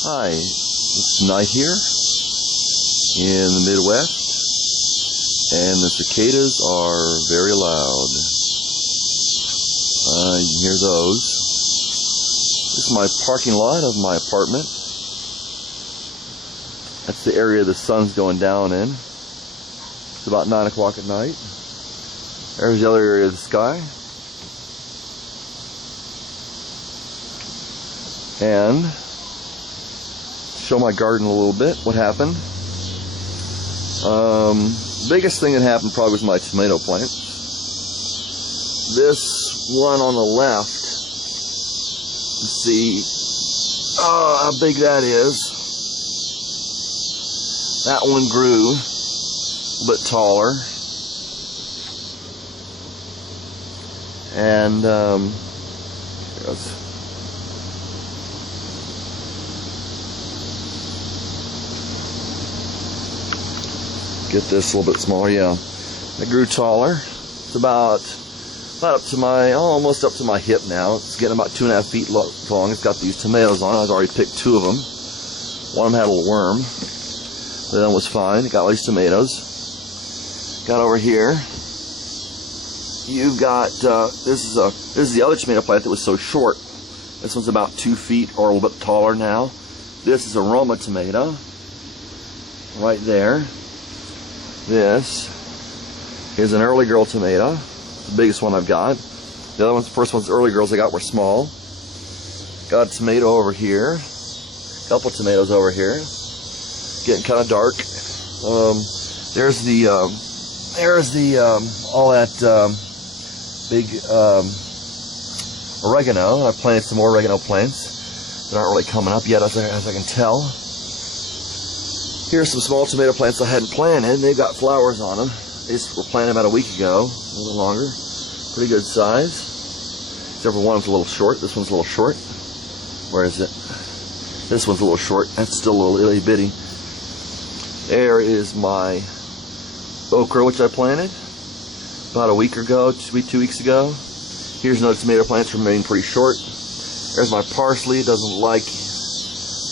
Hi, it's night here in the Midwest, and the cicadas are very loud. You can hear those. This is my parking lot of my apartment. That's the area the sun's going down in. It's about 9 o'clock at night. There's the other area of the sky. And show my garden a little bit, what happened. Biggest thing that happened probably was my tomato plants. This one on the left, let's see how big that is. That one grew a bit taller. And get this a little bit smaller, yeah. It grew taller. It's about up to my, almost up to my hip now. It's getting about 2.5 feet long. It's got these tomatoes on it. I've already picked 2 of them. One of them had a little worm. The other one was fine. It got all these tomatoes. Got over here. You've got, this is the other tomato plant that was so short. This one's about 2 feet or a little bit taller now. This is a Roma tomato. Right there. This is an early girl tomato, the biggest one I've got. The other ones, the first one's early girls I got were small. Got a tomato over here, a couple tomatoes over here. Getting kind of dark. There's the all that big oregano. I planted some more oregano plants. They're not really coming up yet, as I can tell. Here's some small tomato plants I hadn't planted. They've got flowers on them. They just were planted about a week ago, a little longer. Pretty good size. Except for one was a little short. This one's a little short. Where is it? This one's a little short. That's still a little itty bitty. There is my okra, which I planted about a week ago, 2 weeks ago. Here's another tomato plant. It's remaining pretty short. There's my parsley. It doesn't like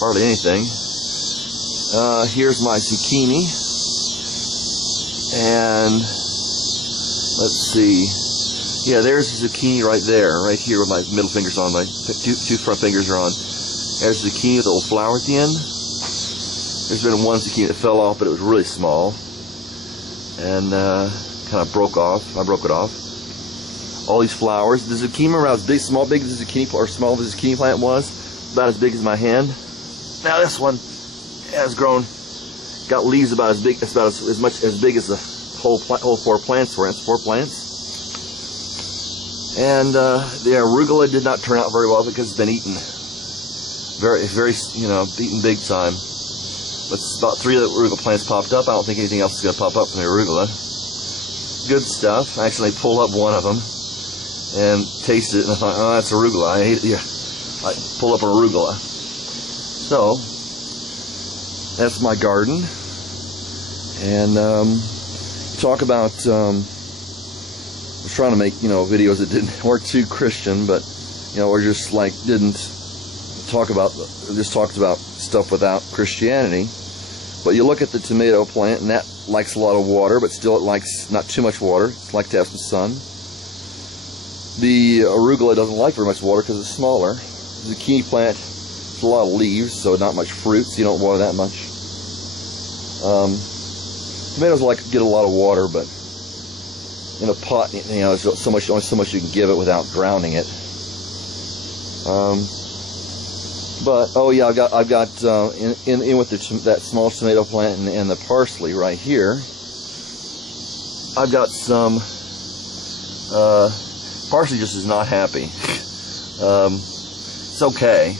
hardly anything. Here's my zucchini, and let's see, yeah, there's the zucchini right there, right here with my middle fingers on, my two front fingers are on. There's the zucchini with a little flower at the end. There's been one zucchini that fell off, but it was really small, and kind of broke off. I broke it off. All these flowers. The zucchini, remember how big the zucchini, or small the zucchini plant was? About as big as my hand. Now this one has grown, got leaves about as big, about as big as the whole 4 plants were. It's 4 plants. And the arugula did not turn out very well because it's been eaten, very, eaten big time. But about 3 of the arugula plants popped up. I don't think anything else is going to pop up from the arugula. Good stuff. I actually pulled up one of them and tasted it, and I thought, oh, that's arugula. I hate it. Yeah. I pulled up an arugula. So that's my garden, and talk about. I was trying to make videos that weren't too Christian, but or just like didn't talk about, just talked about stuff without Christianity. But you look at the tomato plant, and that likes a lot of water, but still it likes not too much water. It's like to have some sun. The arugula doesn't like very much water because it's smaller. The zucchini plant. A lot of leaves, so not much fruit, so you don't water that much. Tomatoes get a lot of water, but in a pot, there's only so much you can give it without drowning it. But oh yeah, I've got in with that small tomato plant and the parsley right here. I've got some parsley. Just is not happy. It's okay.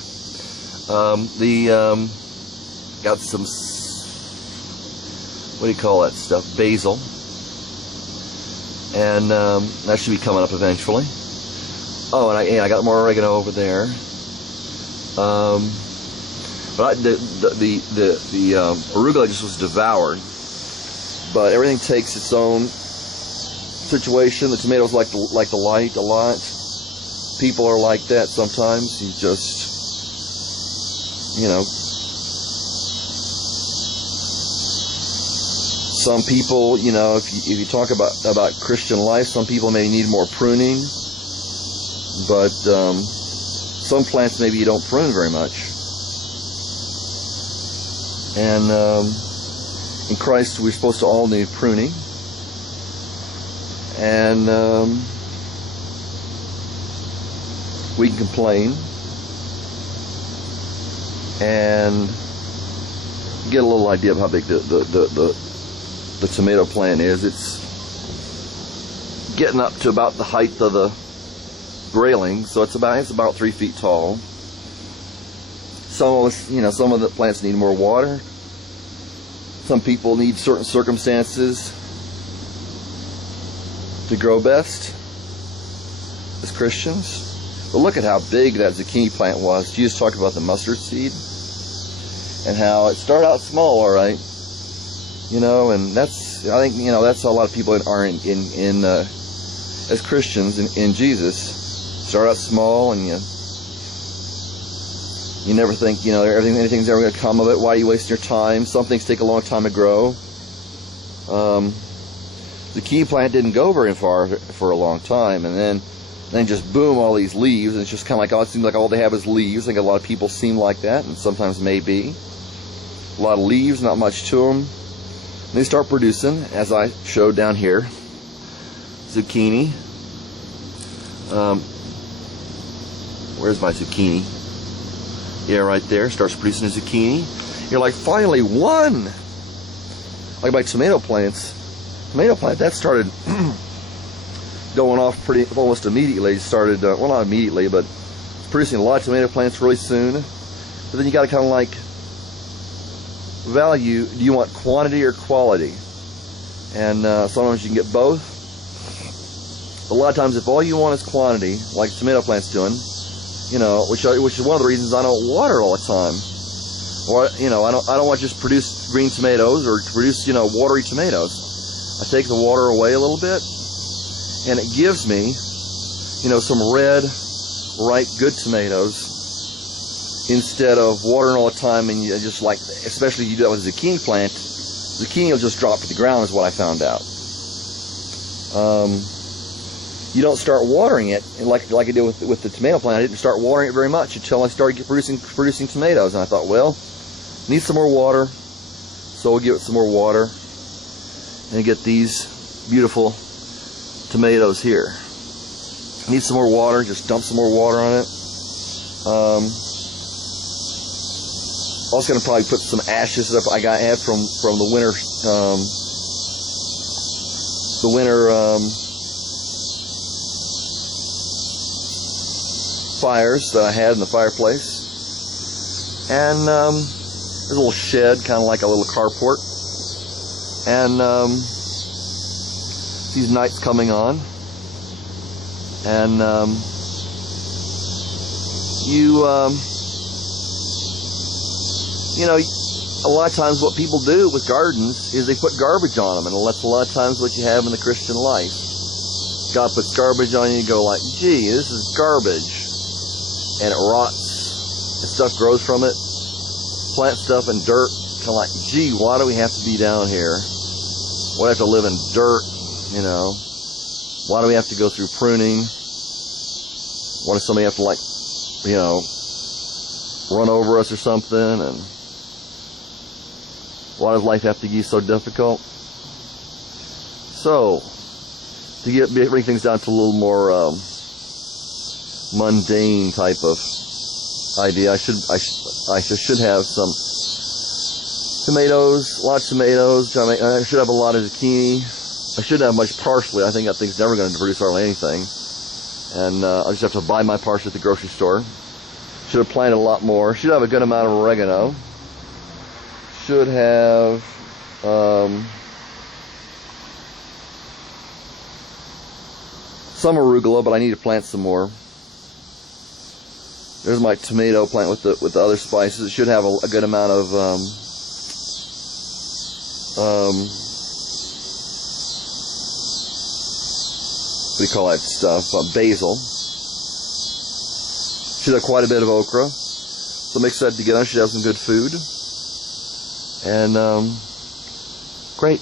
Got some, what do you call that stuff? Basil. And that should be coming up eventually. Oh, and I got more oregano over there. But the arugula just was devoured. But everything takes its own situation. The tomatoes like the light a lot. People are like that sometimes. You just, Some people, you know, if you talk about Christian life, some people may need more pruning, but some plants maybe you don't prune very much. And in Christ, we're supposed to all need pruning. And we can complain and get a little idea of how big the tomato plant is. It's getting up to about the height of the railing, so it's about 3 feet tall. Some of the plants need more water. Some people need certain circumstances to grow best as Christians. But look at how big that zucchini plant was. Jesus talked about the mustard seed and how it started out small, all right. You know, and I think that's how a lot of people are as Christians in Jesus. Start out small, and you never think, anything's ever going to come of it. Why are you wasting your time? Some things take a long time to grow. The zucchini plant didn't go very far for a long time, and then just boom, all these leaves, and it's just kind of like, it seems like all they have is leaves. I think a lot of people seem like that, and sometimes may be. A lot of leaves, not much to them. And they start producing, as I showed down here, zucchini. Where's my zucchini? Yeah, right there. Starts producing a zucchini. You're like, finally, one! Like my tomato plants. Tomato plant, that started going off almost immediately. It started, well, not immediately, but producing a lot of tomato plants really soon. But then you got to kind of like value, do you want quantity or quality? And sometimes you can get both. A lot of times, if all you want is quantity, like tomato plant's doing, which is one of the reasons I don't water all the time. Or I don't want to just produce green tomatoes or produce watery tomatoes. I take the water away a little bit, and it gives me some red, ripe, good tomatoes instead of watering all the time. And you just like, especially you do that with a zucchini plant, zucchini will just drop to the ground, is what I found out. You don't start watering it, and like I did with the tomato plant. I didn't start watering it very much until I started producing tomatoes, and I thought, well, need some more water, so we'll give it some more water and get these beautiful tomatoes here. Need some more water, just dump some more water on it. Also going to probably put some ashes that I had from the winter fires that I had in the fireplace. And there's a little shed, kind of like a little carport. And these nights coming on, and a lot of times what people do with gardens is they put garbage on them, and that's a lot of times what you have in the Christian life. God puts garbage on you, and you go like, gee, this is garbage, and it rots, and stuff grows from it, plant stuff and dirt, kind of like, gee, why do we have to be down here? Why do we have to live in dirt, Why do we have to go through pruning? Why does somebody have to, like, run over us or something? And why does life have to be so difficult? So, to bring things down to a little more mundane type of idea, I should have some tomatoes, a lot of tomatoes. I should have a lot of zucchini. I shouldn't have much parsley. I think that thing's never going to produce hardly anything. And I just have to buy my parsley at the grocery store. Should have planted a lot more. Should have a good amount of oregano. Should have some arugula, but I need to plant some more. There's my tomato plant with the other spices. It should have a good amount of what do you call that stuff? Basil. Should have quite a bit of okra. So mix that together. Should have some good food. And great.